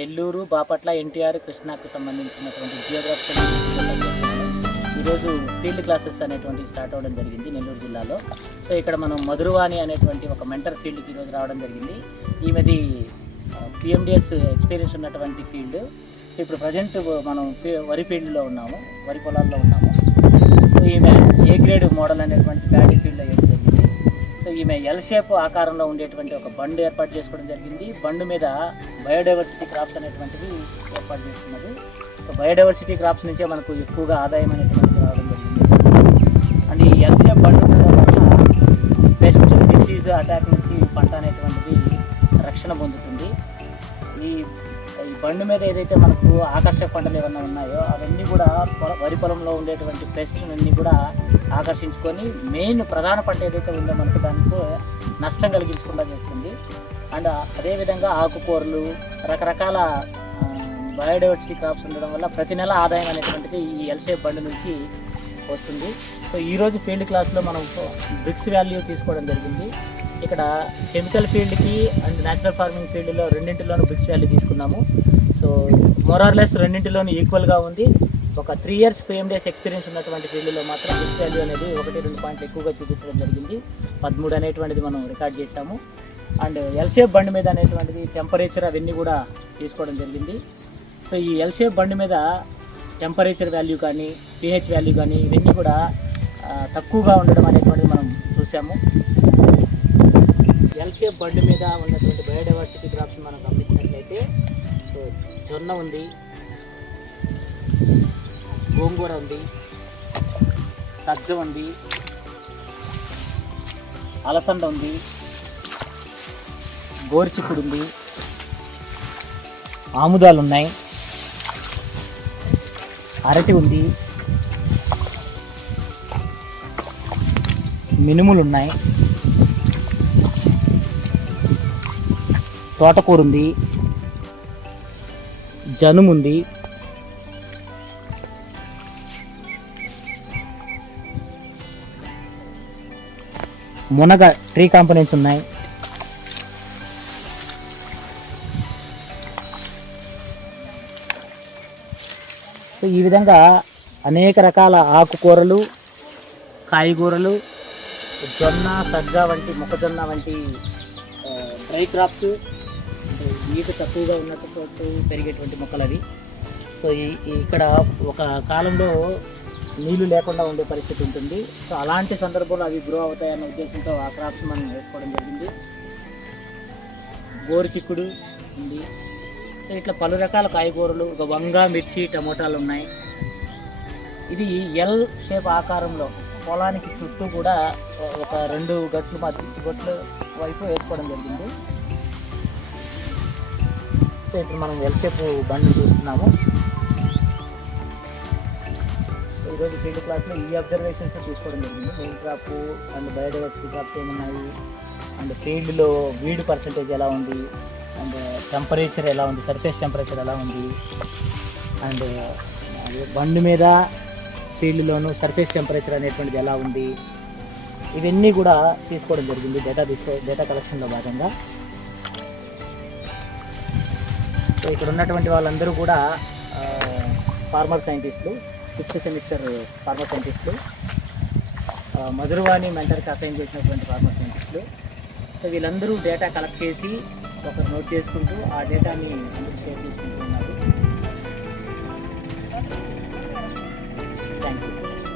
నెల్లూరు బాపట్ల ఎన్టీఆర్ కృష్ణాకు సంబంధించినటువంటి జియోగ్రఫికల్ ఈరోజు field classes అనేటువంటి స్టార్ట్ అవ్వడం జరిగింది నెల్లూరు జిల్లాలో. సో ఇక్కడ మనం మధురవాణి అనేటువంటి ఒక మెంటర్ ఫీల్డ్కి ఈరోజు రావడం జరిగింది. ఈమెది పిఎండిఎస్ ఎక్స్పీరియన్స్ ఉన్నటువంటి ఫీల్డ్ సో ఇప్పుడు ప్రజెంట్ మనం వరి ఫీల్డ్లో ఉన్నాము వరి పొలాల్లో ఉన్నాము. సో ఈమె ఏ గ్రేడ్ మోడల్ అనేటువంటి ప్యాడీ ఫీల్డ్లో సో ఈమె ఎల్ షేప్ ఆకారంలో ఉండేటువంటి ఒక బండ్ ఏర్పాటు చేసుకోవడం జరిగింది. బండ్ మీద బయోడైవర్సిటీ క్రాప్స్ అనేటువంటివి ఏర్పాటు చేస్తున్నది. సో బయోడైవర్సిటీ క్రాప్స్ నుంచే మనకు ఎక్కువగా ఆదాయం అనేటువంటిది రావడం జరిగింది. అండ్ ఈ ఎల్ షేప్ బండ్ ఉండడం వల్ల పెస్ట్ డిసీజ్ అటాక్ నుంచి పంట అనేటువంటిది రక్షణ పొందుతుంది. ఈ ఈ బండి మీద ఏదైతే మనకు ఆకర్షక పంటలు ఏమన్నా ఉన్నాయో అవన్నీ కూడా పొల వరి పొలంలో ఉండేటువంటి పెస్ట్ అన్నీ కూడా ఆకర్షించుకొని మెయిన్ ప్రధాన పంట ఏదైతే ఉందో మనకు దానికి నష్టం కలిగించకుండా చేస్తుంది. అండ్ అదేవిధంగా ఆకుకూరలు రకరకాల బయోడైవర్సిటీ క్రాప్స్ ఉండడం వల్ల ప్రతి నెల ఆదాయం అనేటువంటిది ఈ ఎల్షేప్ బండి నుంచి వస్తుంది. సో ఈరోజు ఫీల్డ్ క్లాస్లో మనం బ్రిక్స్ వాల్యూ తీసుకోవడం జరిగింది. ఇక్కడ కెమికల్ ఫీల్డ్కి అండ్ న్యాచురల్ ఫార్మింగ్ ఫీల్డ్లో రెండింటిలోనూ బ్రిక్స్ వాల్యూ తీసుకున్నాము. సో మోరార్లెస్ రెండింటిలోనూ ఈక్వల్గా ఉంది. ఒక త్రీ ఇయర్స్ పిఎండిఎస్ ఎక్స్పీరియన్స్ ఉన్నటువంటి ఫీల్డ్లో మాత్రం బిక్స్ వాల్యూ అనేది ఒకటి రెండు పాయింట్లు ఎక్కువగా చూపించడం జరిగింది. పదమూడు అనేటువంటిది మనం రికార్డ్ చేశాము. అండ్ ఎల్షేప్ బండి మీద అనేటువంటిది టెంపరేచర్ అవన్నీ కూడా తీసుకోవడం జరిగింది. సో ఈ ఎల్షేప్ బండి మీద టెంపరేచర్ వాల్యూ కానీ పిహెచ్ వాల్యూ కానీ ఇవన్నీ కూడా తక్కువగా ఉండడం అనేటువంటిది మనం చూసాము ఎల్షేప్ బండి మీద ఉన్నటువంటి బయోడైవర్సిటీ క్రాప్స్ మనం గమనించినట్లయితే సో జొన్న ఉంది గోంగూర ఉంది సజ్జ ఉంది అలసంద ఉంది గోరుచిక్కుడు ఉంది ఆముదాలు ఉన్నాయి అరటి ఉంది మినుములు ఉన్నాయి. తోటకూర ఉంది జనుము ఉంది మునగ ట్రీ కాంపనెంట్స్ ఉన్నాయి. సో ఈ విధంగా అనేక రకాల ఆకుకూరలు కాయగూరలు జొన్న సజ్జ వంటి మొక్కజొన్న వంటి డ్రై క్రాప్స్ నీరు తక్కువగా ఉన్నటువంటి పెరిగేటువంటి మొక్కలు అవి. సో ఈ ఇక్కడ ఒక కాలంలో నీళ్ళు లేకుండా ఉండే పరిస్థితి ఉంటుంది. సో అలాంటి సందర్భంలో అవి గ్రో అవుతాయన్న ఉద్దేశంతో ఆ క్రాప్స్ మనం వేసుకోవడం జరిగింది. గోరు చిక్కుడు ఉంది. సో ఇట్లా పలు రకాల కాయగూరలు ఒక వంగ మిర్చి టమోటాలు ఉన్నాయి. ఇది ఎల్ షేప్ ఆకారంలో పొలానికి చుట్టూ కూడా ఒక రెండు గట్లు మధ్య గట్లు వైపు వేసుకోవడం జరిగింది. సో ఇప్పుడు మనం ఎల్సేపు షేప్ బండి చూస్తున్నాము. ఈరోజు ఫీల్డ్ క్లాస్లో ఈ అబ్జర్వేషన్స్ తీసుకోవడం జరిగింది. Main crop and biodiversity crops ఏమున్నాయి? అండ్ ఫీల్డ్లో వీడ్ పర్సంటేజ్ ఎలా ఉంది? అండ్ టెంపరేచర్ ఎలా ఉంది? సర్ఫేస్ టెంపరేచర్ ఎలా ఉంది? అండ్ బండి మీద ఫీల్డ్లోను సర్ఫేస్ టెంపరేచర్ అనేటువంటిది ఎలా ఉంది? ఇవన్నీ కూడా తీసుకోవడం జరిగింది. డేటా తీసుకో డేటా కలెక్షన్లో భాగంగా. సో ఇక్కడ ఉన్నటువంటి వాళ్ళందరూ కూడా ఫార్మర్ సైంటిస్టులు ఫిఫ్త్ సెమిస్టర్ ఫార్మర్ సైంటిస్టులు మధురవాణి మెంటర్కి అసైన్ చేసినటువంటి ఫార్మర్ సైంటిస్టులు. సో వీళ్ళందరూ డేటా కలెక్ట్ చేసి ఒకరు నోట్ చేసుకుంటూ ఆ డేటాని అందరూ షేర్ చేసుకుంటూ ఉన్నారు.